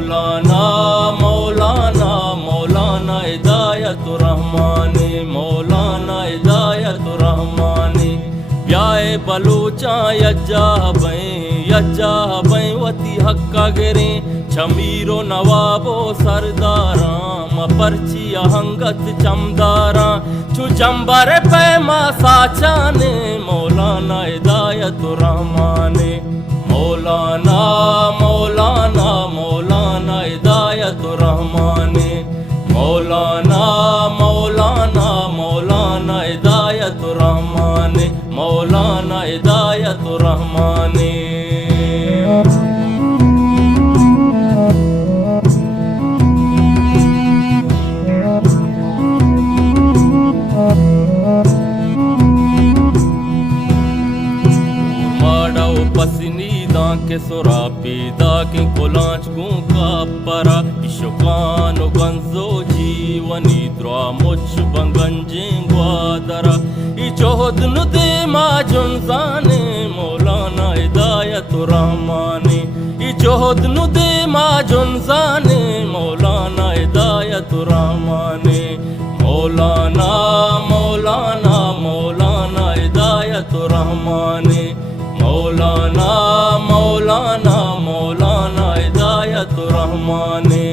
मौलाना मौलाना मौलाना हिदायतुर रहमानी, मौलाना हिदायतुर रहमानी। ब्याए बलूचा यज्जा बई वती हक्का गिरे, छमीरो नवाबो सरदारा पर्ची अहंगत चमदारा, छु जंबर पैमा साचाने, मौलाना हिदायतुर रहमानी। मौलाना मौलाना मौलाना हिदायतुर रहमानी, मौलाना मौलाना मौलाना हिदायतुर रहमानी, मौलाना हिदायतुर रहमानी। पसनीदा के सुरा पीदा के कोलांच का परा, इशुकानो गंजो जीवनी द्रा मुच बंगंजे ग्वादरा, इचोहद नुदे माजुनजाने, मौलाना हिदायतुर रहमानी। इचोहद नुदे माजुनजाने, मौलाना हिदायतुर रहमानी। मौलाना मौलाना मौलाना हिदायतुर रहमानी, मौलाना मौलाना मौलाना हिदायतुर रहमानी।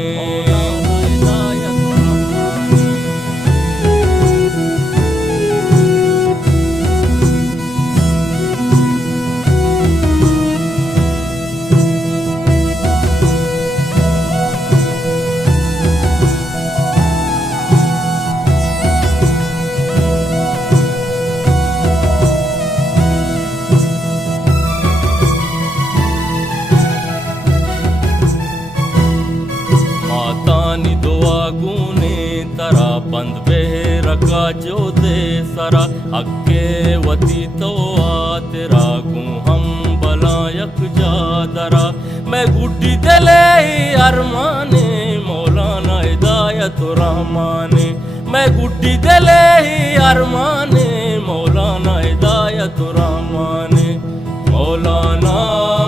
बंद बेरका जो दे सरा, अक्के वती तो आ तेरा गूं हम बलायक जादरा। मैं गुड्डी दले अरमाने, मौलाना हिदायतुर रहमानी। मैं गुड्डी दले अरमाने, मौलाना हिदायतुर रहमानी। मौलाना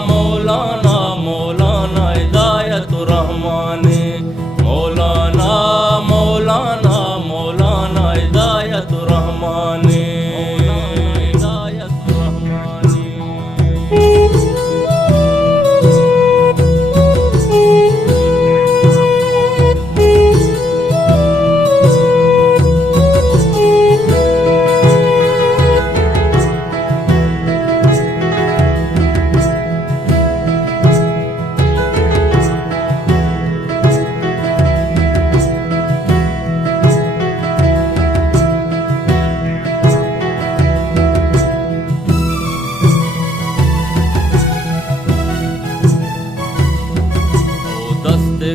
मौलाना मौलाना हिदायतुर रहमानी, मौलाना मौलाना मौलाना हिदायतुर रहमानी, हिदायतुर रहमानी।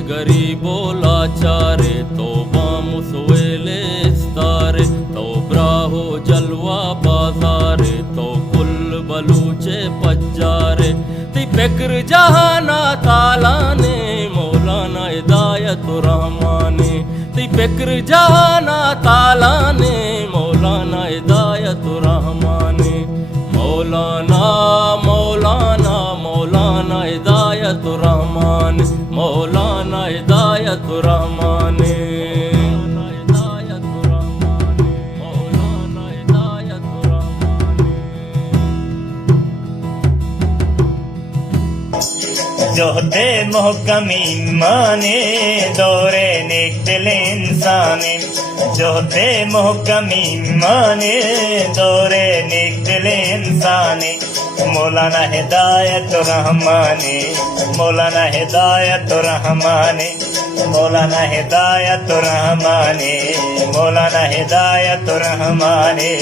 गरीबो लाचारे तो बामुसवेले इस्तारे, तो ब्राहो जलवा बाजारे, तो कुल बलूचे पज्जारे, ती फिक्र जहाना तालाने, मौलाना हिदायतुर रहमानी। ती फिक्र जहाना तालाने, मौलाना हिदायतुर रहमानी। मौलाना मौलाना मौलाना हिदायतुर रहमानी, मौलाना हिदायतुर रहमानी। मौलाना हिदायतुर रहमानी। जोहदे मोहकम ईमाने, दौरे नेक दिल इंसाने। जोहदे मोहकम ईमाने, दौरे नेक दिल इंसाने। मौलाना हिदायतुर रहमानी, मौलाना हिदायतुर रहमानी, मौलाना हिदायतुर रहमानी, मौलाना हिदायतुर रहमानी।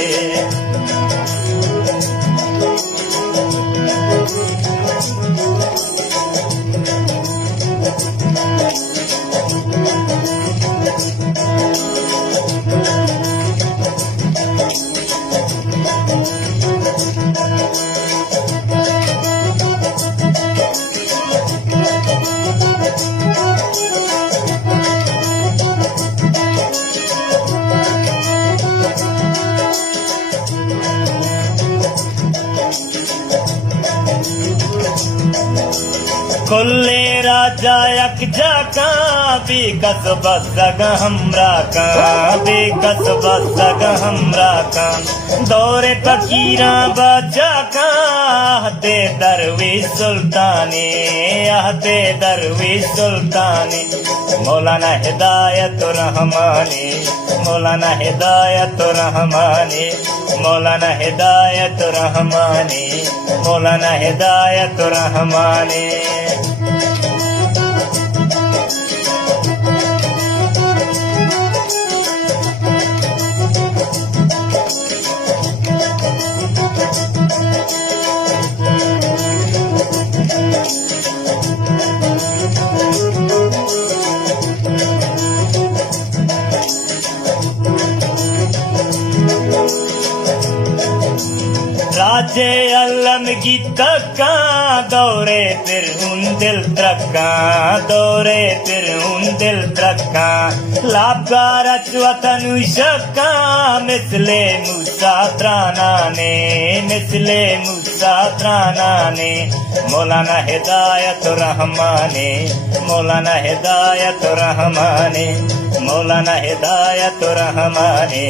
यकजाका बेकस बसग हमरा का बेकस बसग हमरा का दौरे फकीरा बजा का हते दरवेश सुल्तानी हते दरवेश सुल्तानी मौलाना हिदायत रहमानी मौलाना हिदायत रहमानी मौलाना हिदायत रहमानी मौलाना हिदायत रहमानी राजे अलम की तक्का दौरे फिर उन दिल त्रक्का दौरे फिर उन दिल त्रक्का लाभकार वतन शक्का मिसले मूसा त्राना ने मिसले मूसा त्राना ने मौलाना हिदायत रहमानी मौलाना हिदायत रहमानी मौलाना हिदायत रहमानी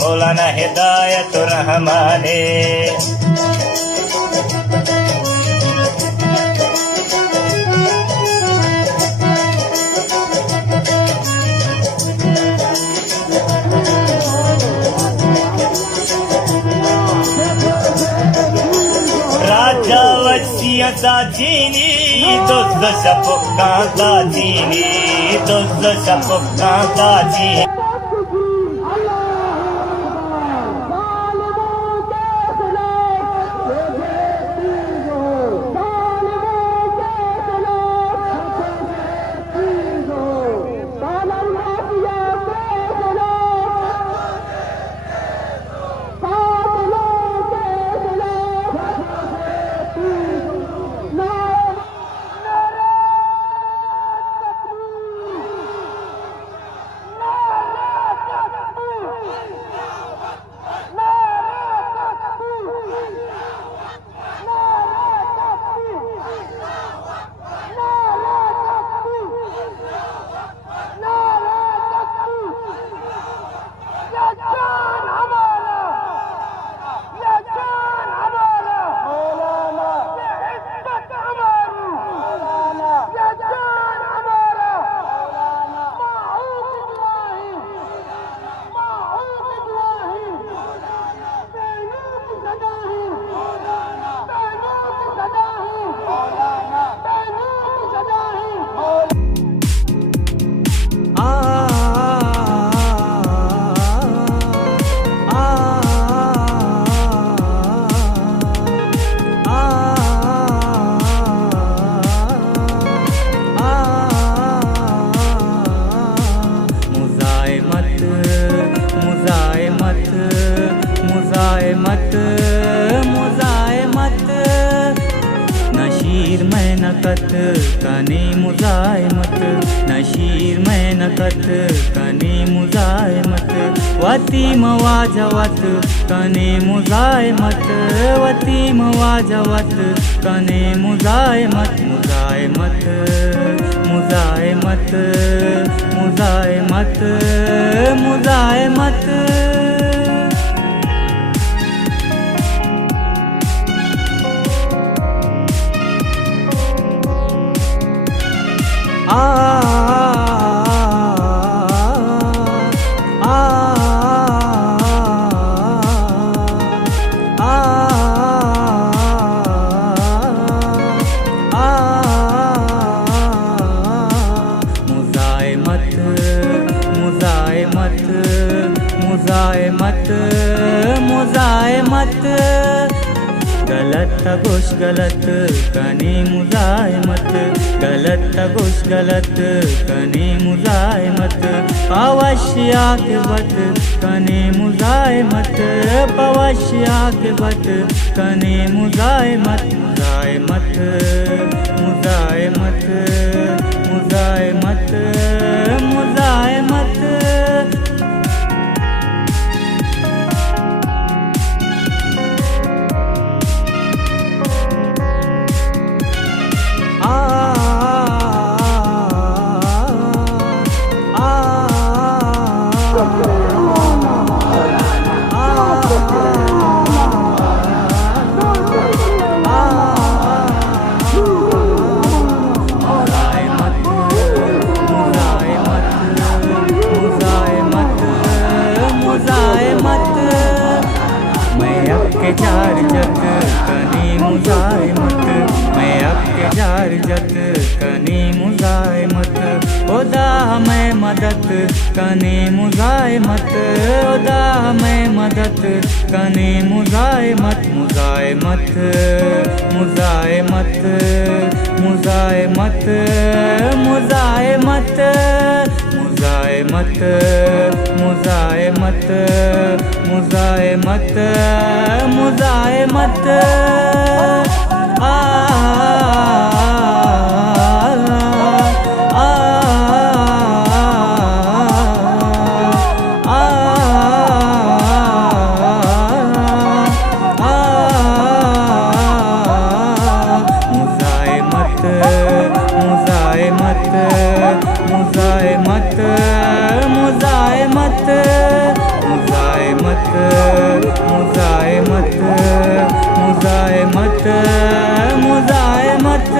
मौलाना हिदायत रहमानी राजा वसिया दाचीनी दोस्त शपुका दाचीनी दोस्त शपुका दाचीनी नकत कनी मुजायमत नशीर में नकत कनी मुजायमत वती मवाजवत कनी मुजायमत वती मवाजवत कनी मुजायमत मुजायमत मुजायमत मुजायमत मुजायमत मुजायमत मुजायमत गलत गोश गलत कनी मुजायमत गलत गोश गलत कनी मुजायमत पवश्या के बत कनी मुजायमत पवश्या के बत कनी मुजायमत मुजायमत मुजायमत मुजायमत मुजायमत खुदा हमें मदद कने मुज़ाहिमत, खुदा हमें मदद कने मुज़ाहिमत, मुज़ाहिमत मुज़ाहिमत मुज़ाहिमत मुज़ाहिमत मुज़ाहिमत मुज़ाहिमत मुज़ाहिमत मुज़ाहिमत आ मुज़ाहिमत मुज़ाहिमत मुज़ाहिमत मुज़ाहिमत मुज़ाहिमत मुज़ाहिमत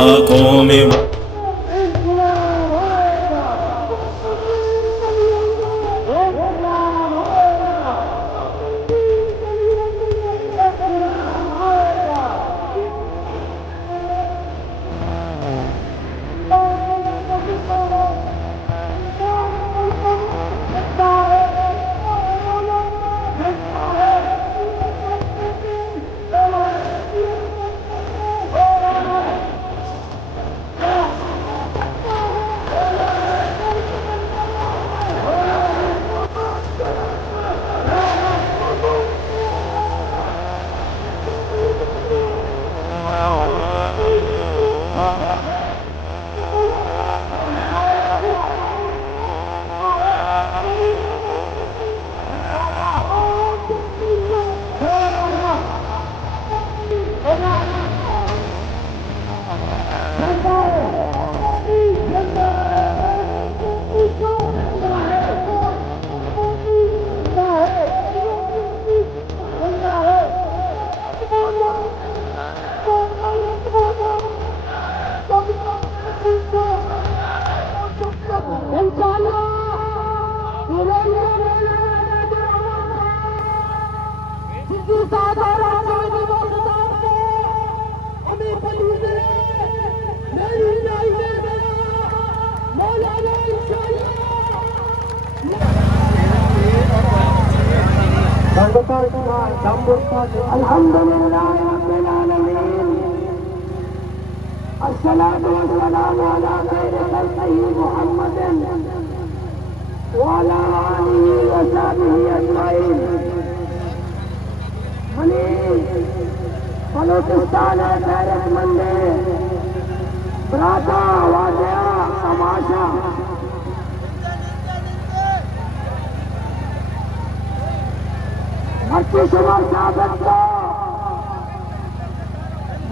आँखों में अल्हम्दुलिल्लाह रब्बिल आलमीन अस्सलातु वस्सलामु अला खैरि खल्क़िही मुहम्मदिन व अला आलिहि व सहबिही अजमाइन। बलूचिस्तान है गैरतमंद, प्राता वाक़या तमाशा मर्ची शुमार साबित का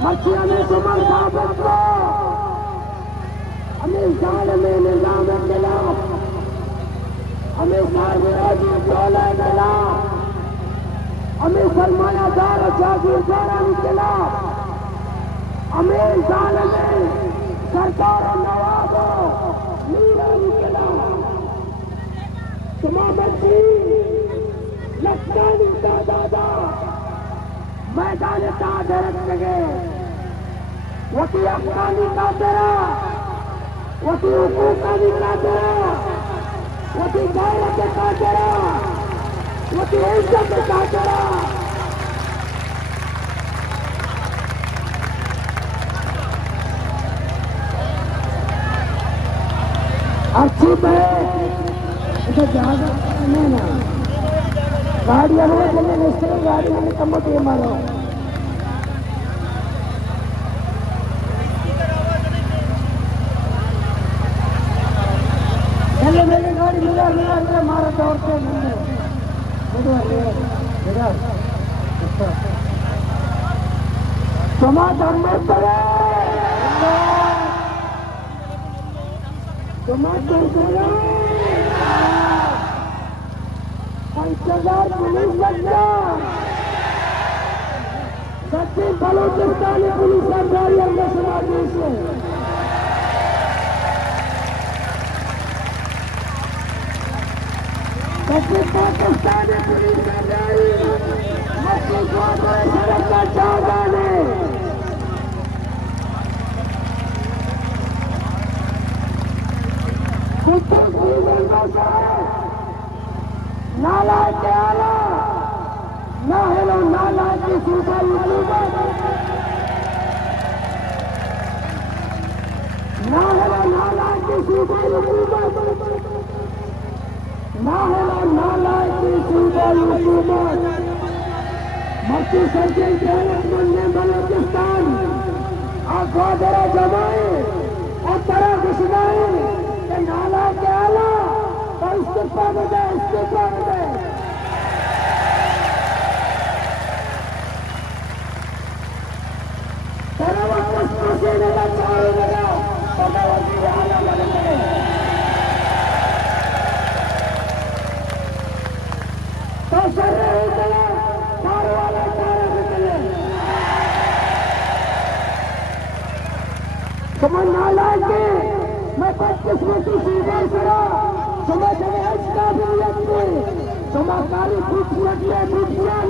मर्चिया में शुमार साबित का हमें जाल में निजाम मिला, हमें सार्वराजी दौला मिला, हमें सरमायादार जागीरदारा निकला, हमें जाल में सरकार नवाब मीरा निकला। तमाम लश्करी दादा मैदान तादरत लगे, वती अफगानी का तेरा, वती हुकूमती का तेरा, वती गैरत का तेरा, वती इज्जत का तेरा। अच्छी ना गाड़ी गाड़ी में कम तो मारो मेरे गाड़ी मिला मारा दौड़ते समाज अम्बेडकर समाज इंतजार पुलिस बच्चा सच्ची बलूचिस्तानी पुलिस सरकारी अंदर समाज से सच्ची पाकिस्तानी पुलिस सरकारी मस्ती सड़क का चागाने नाला के आला ना हेलो नाला की सूबाई हुकूमत ना हेलो नाला की सूबाई हुकूमत ना हेलो नाला की सूबाई हुकूमत मक्की सरकार गैरतमंद बलूचिस्तान आंखों जरा जमाए और तरह घुसनाए नाला के आला इस्तीफा में जाए, इस्तीफा में जाए। तेरा वापस मुझे लगा चाहे लगा पता वजी आला लगे तो सर रहे चला कार वाला कार से चले तुम्हें नालायक के मैं बदकिस्मती स्वीकार करा तुम्हें जगह काबिलियत में तुम्हें कारी खूबसूरत में खूबसूरत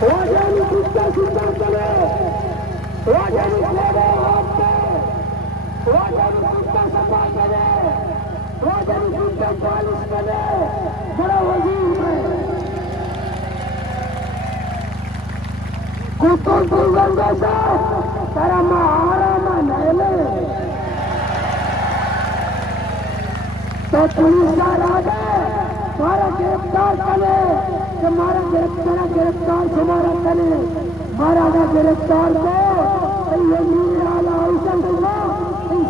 वाजानी कुत्ता सुंदर चले वाजानी सेवा आपके वाजानी कुत्ता सफा चले वाजानी कुत्ता चालीस चले बड़ा वजीर है कुत्तों को गंगा सा तेरा महारा में नहले तो पुलिस आ गए तुम्हारा गिरफ्तार करे तुम्हारा गिरफ्तार तुम्हारा करे मारा गिरफ्तार को ये नीला औसत हुआ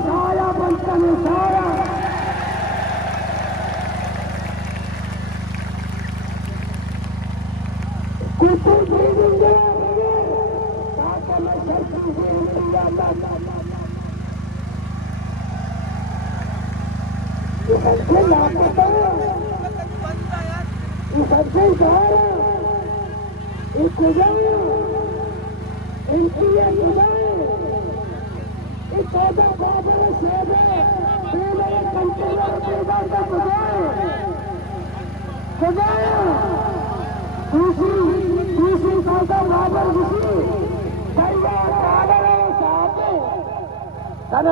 सारा बनता है सारा कुत्तों की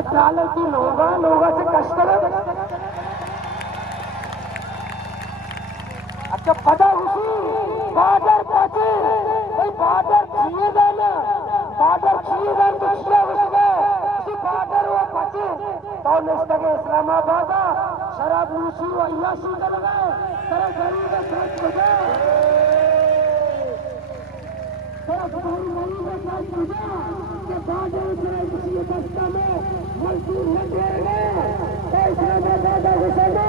ट्रालर की लोगा से कष्ट अच्छा पता उसी बार्डर पहुंचे भाई बार्डर छीएगा ना बार्डर छीएगा तो छिया उसका उसी बार्डर वो पहुंचे तो निष्ठा इस्लामाबाद शराब नूशी और अयाशी कर गए तेरा गरीब का खर्च बजा तेरा तुम्हारी गरीब का खर्च बजा के बार्डर से किसी दस्ता में मजदूर न देंगे तो इस्लामाबाद घुसेगा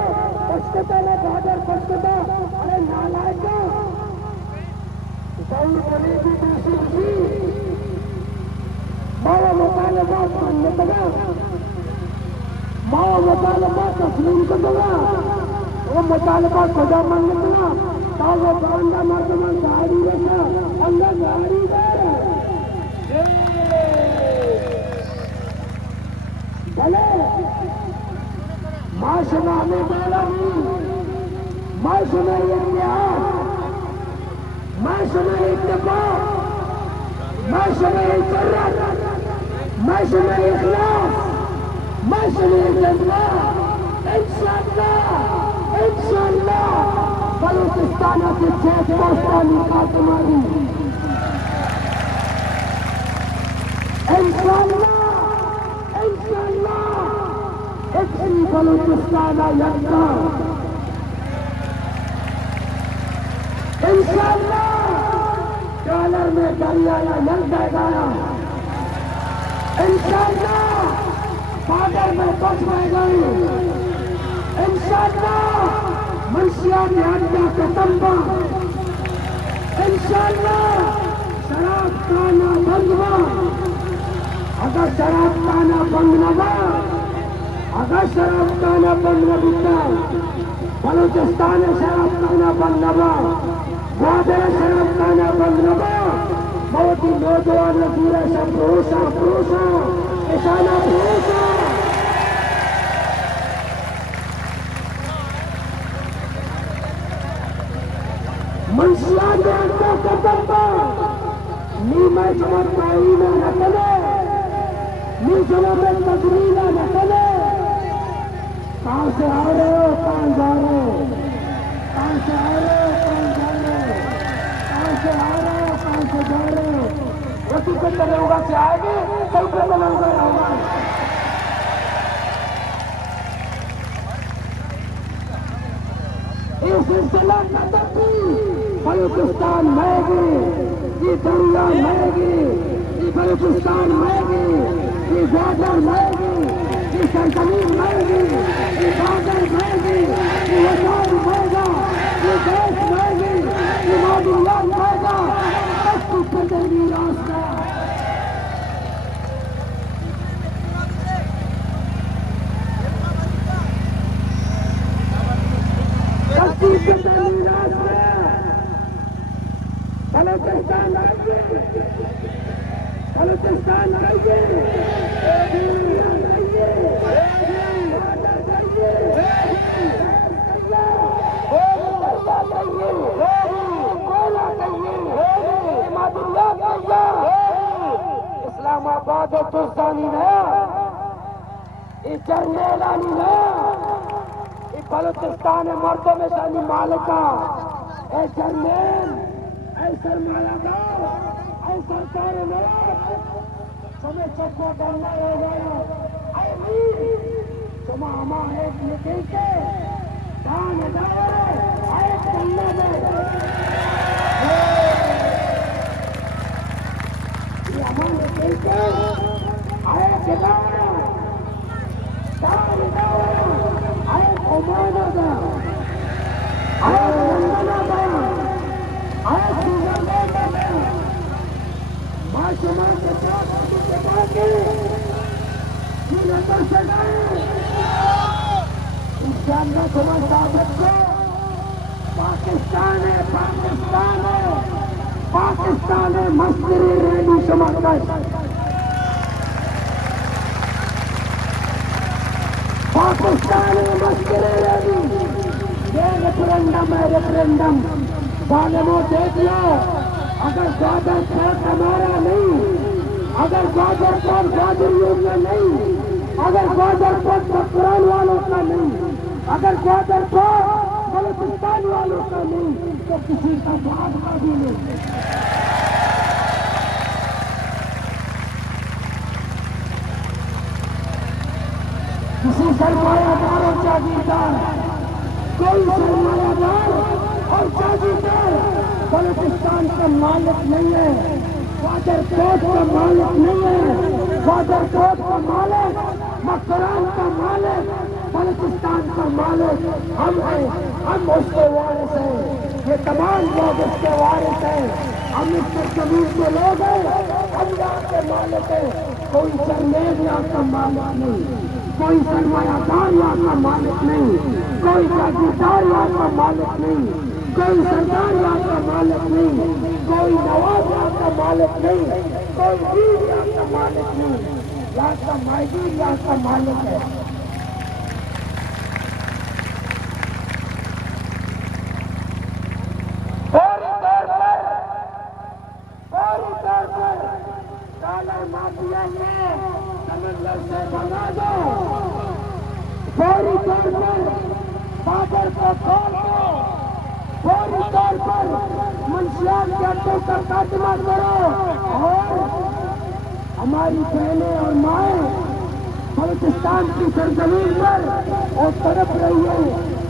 पश्चिता ना बार्डर पश्चिता अरे नालायक दौड़ बनेगी दूसरी मावा मुतालबात मानने लगा मावा मुतालबात तस्लीम कर देगा वो मुतालबात खुदा मानने लगा ताज़ा बरांडा मर्दमान गाड़ी रखा अंदर गाड़ी भले माशना में बोला नहीं माशना इत्तेहाद माशना इत्तेफाक माशना इज्जत माशना इखलास माशना जज्बा इंशाअल्लाह बलूचिस्तान के चेक पोस्ट वाली तुम्हारी इंशाअल्लाह इसी बलूचिस्तान यक्का इंशाअल्लाह डॉलर में दरिया जल जाएगा इंशाअल्लाह बादल में बच गई इंशाअल्लाह मुंशिया न्याजा कतम्बा इंशाअल्लाह शराब खाना बंद हुआ अगर शराब खाना बंद न हुआ अगर शराब खाना बंद न हुआ बलूचिस्तान शराब खाना बंद न हुआ ग्वादर शराब खाना बंद न हुआ बहुत ही नौजवान नजूर सब भरोसा इशाना भरोसा मुंशिया न्याजा कतम्बा नी मैं समझताई न नकले नी जनाब तजमीला नकले कहाँ से आ रहे हो कहाँ जा रहे हो कहाँ से आ रहे हो कहाँ जा रहे हो कहाँ से आ रहे हो कहाँ से जा रहे हो वसी के तलौगा से आएगी कई पे तलौगा होगा इस सिलसिला नदबी बलूचिस्तान महंगी ये दरिया महंगी ये बलूचिस्तान महंगी ये ग्वादर महंगी ये सरजमीन महंगी ये बादल महंगी ये वसान महंगा ये देश महंगी ये मादुल्लाह महंगा सब कुछ बदलनी रास्ता बलूचिस्तान इस जर्नेलानी ना ये बलूचिस्तान मर्दों में शानी मालिका ए जर्नेल ऐ सरमायादार ऐ सरकार ने समय चक्को करना हो गया ऐ वीर तुम हमा एक निकल के दान दावर ऐ करना में ये हमारे निकल के ऐ दावर दान दावर ऐ ओमाना दा ऐ रंगना दा ऐ सुगंधा दा माशमा के साथ के बाकी ये नंबर से गए इंशाअल्लाह तुम्हारे साबित को पाकिस्तान है पाकिस्तान है पाकिस्तान है मस्करी रैली समझकर पाकिस्तान है मस्करी रैली ये रेफरेंडम है रेफरेंडम जालिमों देख लो अगर ग्वादर कोर्ट हमारा नहीं अगर ग्वादर कोर्ट ग्वादरियों का नहीं अगर ग्वादर कोर्ट कुरान वालों का नहीं अगर ग्वादर कोर्ट बलूचिस्तान वालों का नहीं तो किसी का बात का भी नहीं किसी सरमायादार और जागीरदार कोई सरमायादार और जागीरदार बलूचिस्तान का मालिक नहीं है ग्वादर कोर्ट का मालिक नहीं है ग्वादर कोर्ट का मालिक मकरान का मालिक बलूचिस्तान का मालिक हम हैं हम उसके वारिस हैं ये तमाम लोग उसके वारिस हैं हम इसके जमीन के लोग हैं हम यहाँ के मालिक हैं कोई सरनेब यहाँ का मालिक नहीं कोई सरमायादार यहाँ का मालिक नहीं कोई जागीरदार यहाँ का मालिक नहीं कोई सरदार यहाँ का मालिक नहीं कोई नवाब यहाँ का मालिक नहीं कोई वीर यहाँ का मालिक नहीं यहाँ का मायदीर यहाँ का मालिक है फौरी तौर पर काला माफिया ने समंदर से भगा दो फौरी तौर पर बाबर को खोल दो फौरी तौर पर मंशियात के अड्डों का खात्मा करो और हमारी बहनें और माएं बलूचिस्तान की सरजमीन पर और तड़प रही है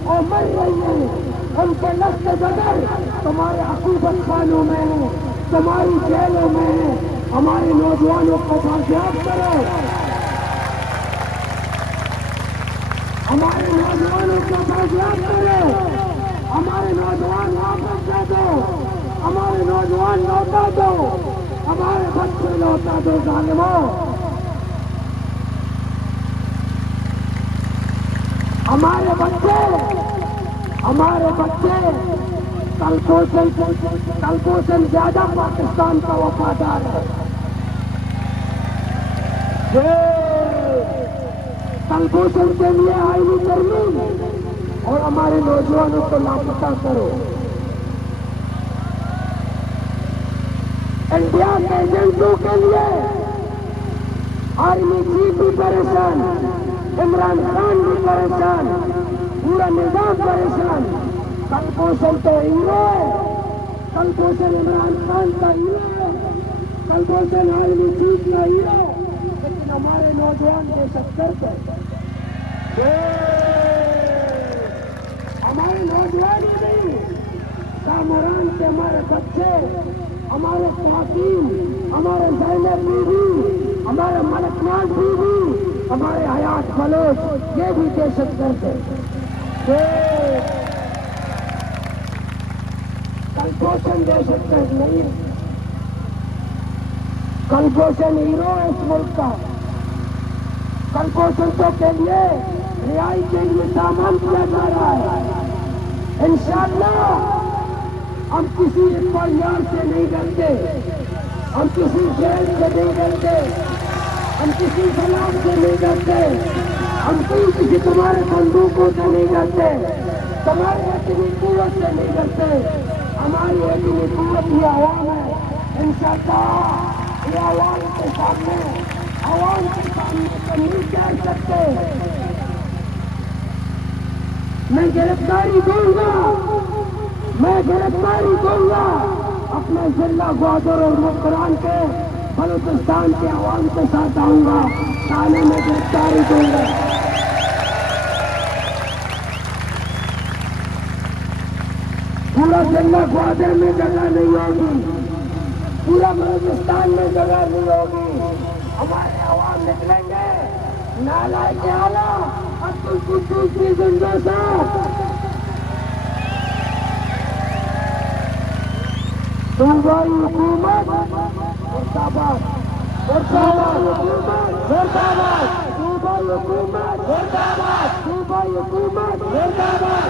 और मर रही है उनके लश्कर बदर तुम्हारे अकूबत खानों में है तुम्हारी जेलों में है हमारे नौजवानों को बाजियाब करो हमारे नौजवानों को बाजियाब करो हमारे नौजवान वापस दे दो हमारे नौजवान लौटा दो हमारे बच्चे लौटा दो जालिमों हमारे बच्चे कलकोशन ज्यादा पाकिस्तान का वफादार है कलकोशन के लिए आईनी तरमीम और हमारे नौजवानों को लापता करो इंडिया के एजेंटों के लिए आर्मी चीफ भी परेशान इमरान खान भी परेशान पूरा निजाम परेशान कलकोशन तो हीरो है कलकोशन इमरान खान का हीरो है कलकोशन आर्मी चीफ का हीरो लेकिन हमारे नौजवान दहशत गर्द है हमारे नौजवान ही नहीं सामरान के हमारे बच्चे हमारे खातिन हमारे ज़ैनब बीवी हमारे मलकनाज बीवी हमारे हयात बलोच ये भी दहशत गर्द है कलकोशन दहशत गर्द नहीं है कलकोशन हीरो है इस मुल्क का कलकोशनों के लिए रिहाई के लिए सामान किया जा रहा है इंशाअल्लाह हम किसी परिवार से नहीं डरते हम किसी जेल से नहीं डरते हम किसी सलाम से नहीं डरते हम किसी तुम्हारे बंदूकों से नहीं डरते तुम्हारे इतनी कुव्वत से नहीं डरते हमारी इतनी कुव्वत ही आवाम है इंशाअल्लाह ये आवाम के सामने आवाम के सामने तो नहीं कह सकते। मैं गिरफ्तारी दूंगा, मैं गिरफ्तारी दूंगा अपने जिला ग्वादर और मुकरान के बलूचिस्तान के आवाम के साथ आऊंगा, थाने में गिरफ्तारी दूंगा। पूरा जिला ग्वादर में जगह नहीं होगी, पूरा बलूचिस्तान में जगह नहीं होगी। हमारे आवाम निकलेंगे, नालायक के आला अब्दुल कुद्दूस की जिंदा साथ सूबाई हुकूमत मुर्दाबाद, मुर्दाबाद मुर्दाबाद, सूबाई हुकूमत मुर्दाबाद, सूबाई हुकूमत मुर्दाबाद,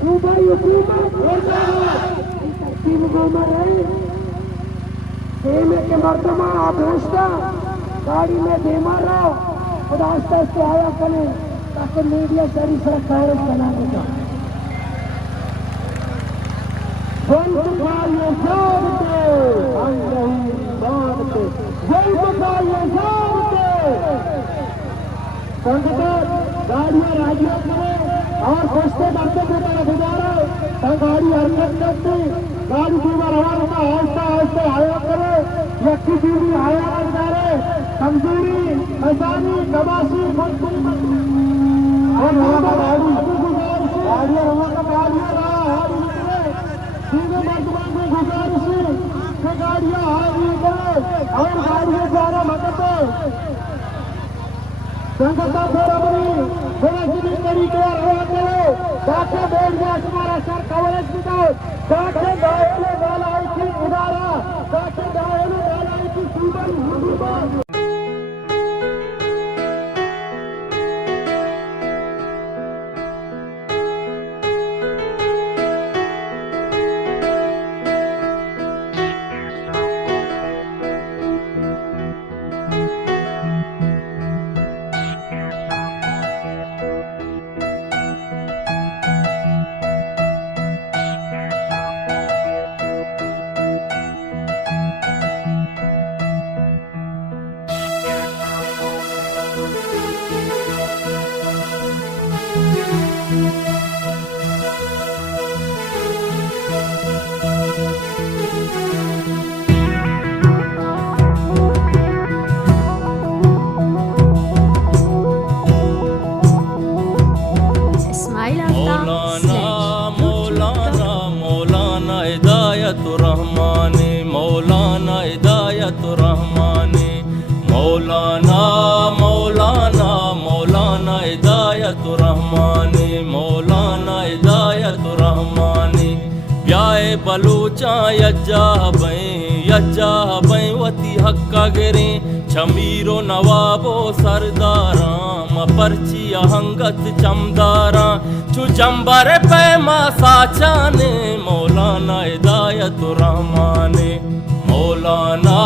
सूबाई हुकूमत मुर्दाबाद। तीन गोमर है खेमे के मर्तबा आप होस्ता गाड़ी में बेमार रहो और आस्ता से आया करें ताकि मीडिया सारी सरकार बना देगा। गाड़ियां राज्यों करें और खोजते करते गुजारा गाड़ी हरकत करते गाड़ी दूसरा रवाना का आहिस्ता आहिस्ता आया करे, व्यक्ति भी आया करे, कमजोरी आसानी नवासी और गाड़ियां रवा का गाड़ियां सीधे वर्तमान में गुजारिश है गाड़ियां हाजिर करे और गाड़ियों द्वारा मदद संगता बराबरी बेहतरीन तरीके रवा करो ताकि बोर्ड में हमारा सर कवरेज दिखाओ ताकि गायने वाला की इदारा ताकि गायने वाला की सूबन हुकूमत। बलूचा यज्जा बई वती हक्का गिरे छमीरो नवाबो सरदारा पर्ची हंगत चमदारा छु चंबर पैमा साचाने मौलाना हिदायत रहमाने मौलाना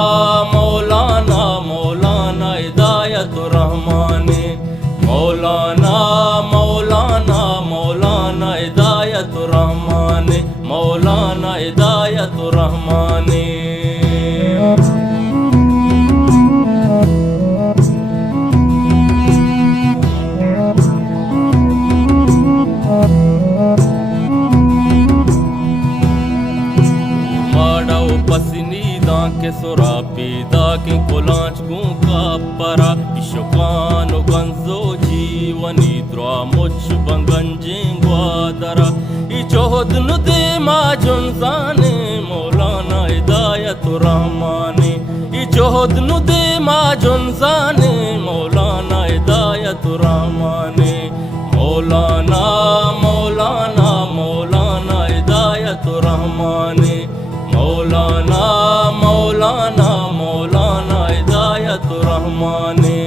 मौलाना मौलाना हिदायत रहमाने मौलाना मौलाना मौलाना हिदायत रहमाने मौलाना हिदायत रहमाने। पसनीदा के सुरा पीदा के कुलांच का परा इशकान गंजो जीवनी द्रा मुझ बंगंजे ग्वादरा इचोहद नुदे माजुनजाने मौलाना हिदायत रहमाने इचोहद नुदे माजुनजाने मौलाना हिदायत रहमाने मौलाना मौलाना मौलाना हिदायत रहमाने मौलाना मौलाना मौलाना हिदायत रहमाने।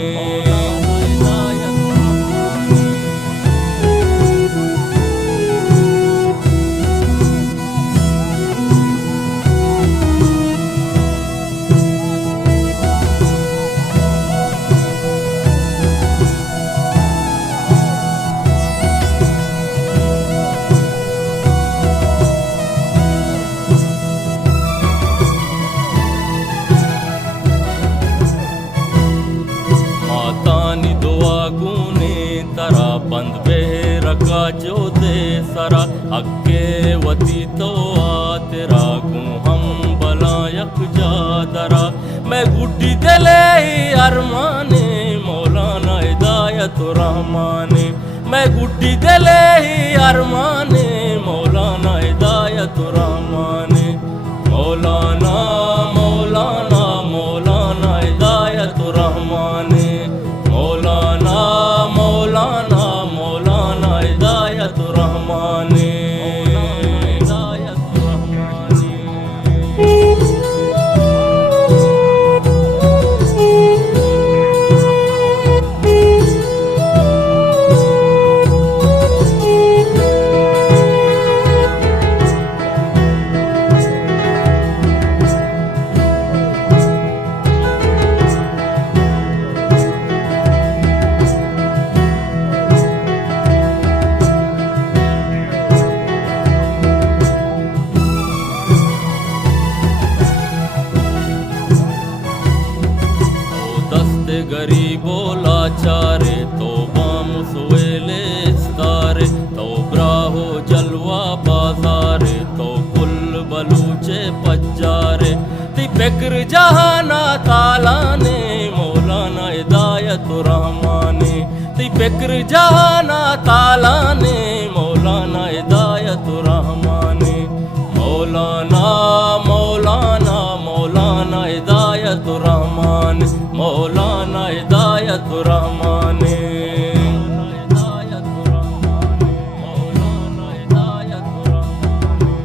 अरमाने मौलाना हिदायत रहमाने मैं गुड्डी दिले ही अरमाने मौलाना हिदायत रहमाने मौलाना मौलाना मौलाना हिदायत रहमाने मौलाना मौलाना मौलाना हिदायत रहमाने हिदायत रहमाने गरीबो लाचारे तो बाम सुवेले इस्तारे तो ब्राहो जलवा बाजारे तो कुल बलूचे पज्जारे ती फिक्र जहाना तालाने मौलाना हिदायत रहमाने ती फिक्र जहाना तालाने मौलाना हिदायत रहमाने मौलाना मौलाना मौलाना हिदायत रहमान मौलाना हिदायत रहमाने हिदायत रहमाने मौलाना हिदायत रहमाने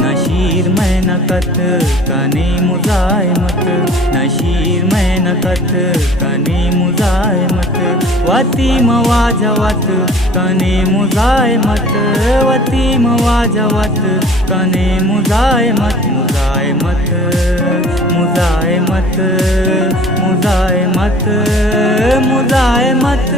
नशीर में नकत कनी मुजायमत नशीर में नकत कनी मुजायमत वती मवाजवत कनी मुजायमत वती मवाजवत कनी मुजायमत मुजायमत मुजायमत मुजायमत मुजायमत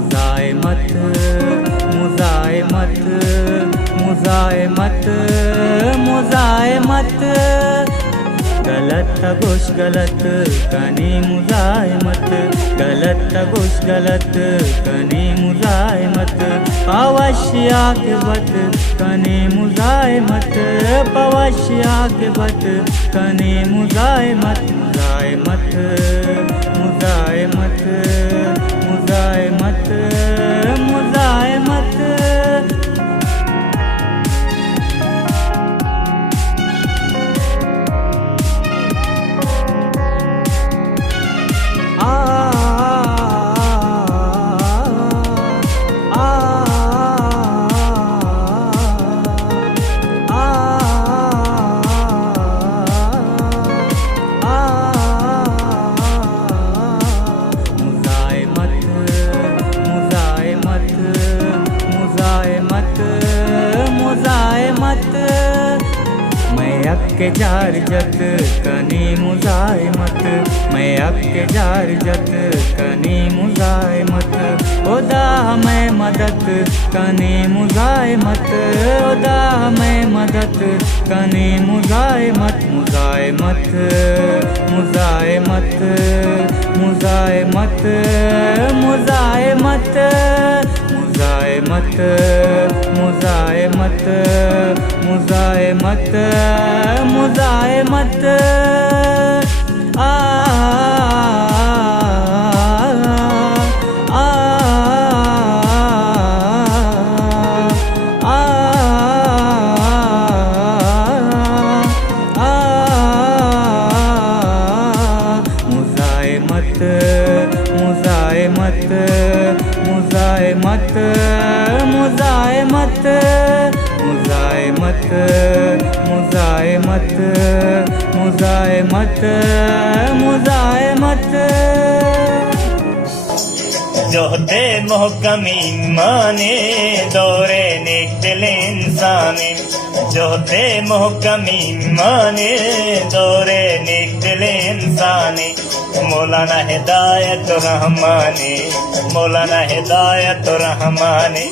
मुजायमत मुजायमत मुजायमत मुजायमत गलत गोश गलत कनी मुजायमत गलत गोश गलत कनी मुजायमत पवशिया के बत कनी मुजायमत पवशिया के बत कनी मुजायमत मुजायमत मुजायमत मुजायमत मुजायमत के जार जत कनी मुजायमत मैं अक्के जार जत कनी मुजायमत खुदा मैं मदद कनी मुजायमत खुदा मैं मदद कनी मुजायमत मुजायमत मुजायमत मुजायमत मुजायमत मुजायमत मुजायमत मुजायमत मुजायमत आ मुजायमत मुज़ाहिमत मुज़ाहिमत मुज़ाहिमत मुज़ाहिमत मुज़ाहिमत मुज़ाहिमत जोहते मोहकम ईमाने दौरे नेक दिल इंसाने जोहते मोहकम ईमाने दौरे नेक दिल इंसाने मौलाना हिदायत रहमाने मौलाना हिदायत रहमाने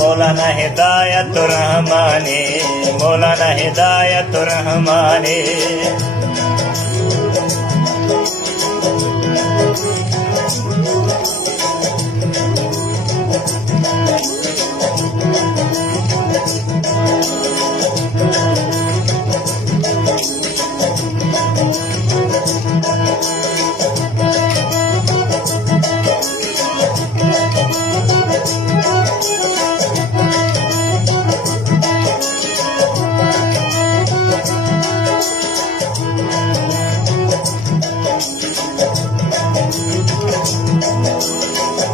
मौलाना हिदायत रहमाने मौलाना हिदायत रहमाने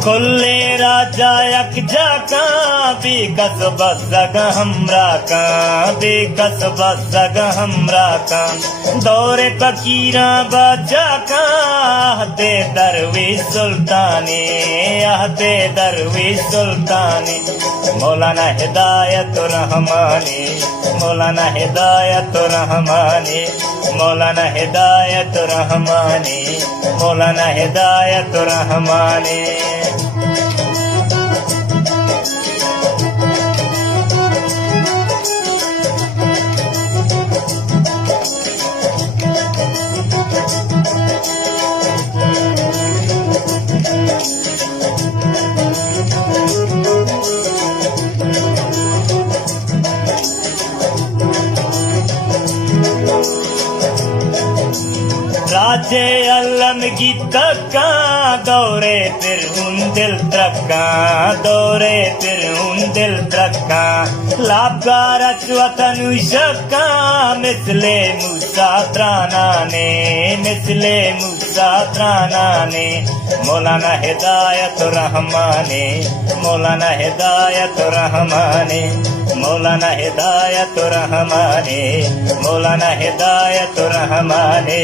कुल्ले राजा यक जाका बेकस बज़ग हमरा का बेकस बज़ग हमरा का दौरे फकीरा बाजा का हते दरवेश सुल्ताने हते दरवेश सुल्ताने मौलाना हिदायत रहमाने मौलाना हिदायत रहमाने मौलाना हिदायत रहमाने मौलाना हिदायत रहमाने राजे अलम की तक्का दौरे फिर उन दिल तक्का दौरे फिर उन दिल तक्का लाभकार वतन शक्का मिसले मूसा त्राना ने मिसले मूसा त्राना ने मौलाना हिदायत रहमाने मौलाना हिदायत रहमाने मौलाना हिदायत रहमाने मौलाना हिदायत रहमाने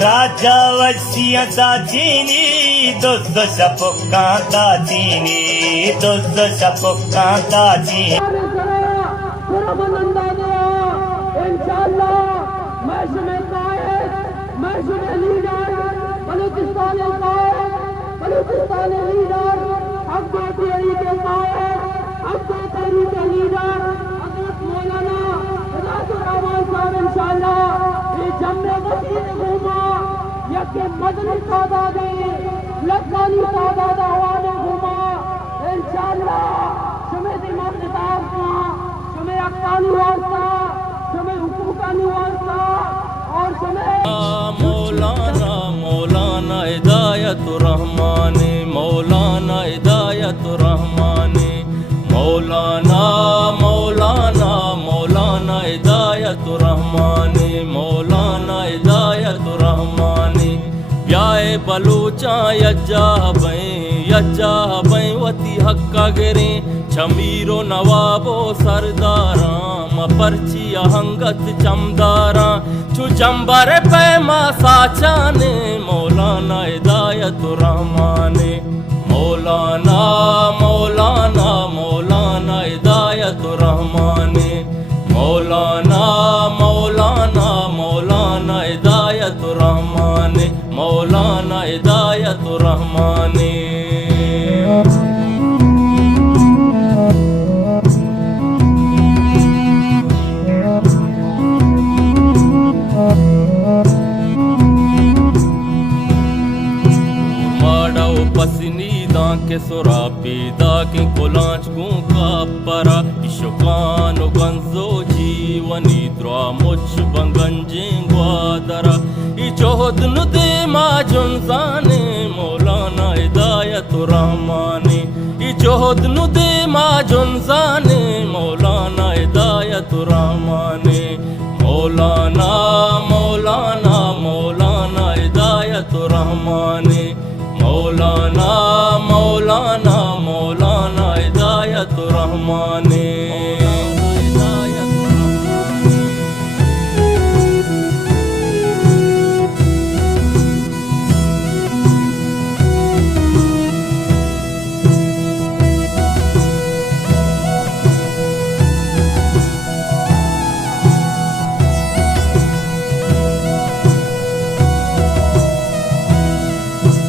राजा वसिया ताचीनी दोस्त शपुका ताचीनी दोस्त शपुका ताचीनी मैं शुमे कायद मैं शुमे लीडर बलूचिस्तानी कायद बलूचिस्तानी लीडर अब्दुल तेरी के कायद अब्दुल तेरी के लीडर हज़रत मौलाना राजुल रहमान साहब इंशाअल्लाह ये जम्मे वसीर घूमा यके मदनी तादाद लखनी तादाद हवाले घूमा इंशाअल्लाह शुमे दिमाग किताब का शुमे अक्तानी वास्ता शुमे हुकूकानी वास्ता और शुमे मौलाना मौलाना हिदायत रहमाने मौलाना हिदायत रहमाने मौलाना मौलाना मौलाना हिदायत रहमाने मौलाना हिदायत रहमाने ब्याए बलूचा यज्जा बई वती हक्का गिरे शमीरो नवाबो सरदारा पर्ची अहंगत चमदारा छु चंबर पैमा साचाने मौलाना हिदायत रहमाने मौलाना मौलाना मौलाना हिदायत रहमाने मौलाना मौलाना मौलाना हिदायत रहमाने मौलाना हिदायत रहमाने पसनीदा के सुरापी दा के कोलांच को का परा इशुकान गंजो जीवनी द्रा मुच बंगंजे ग्वादरा इचोहद नुदे मा जुनजाने मौलाना हिदायत हिदायतुर रहमानी ई जोहद नु दे मा जुनजाने मौलाना हिदायतुर रहमानी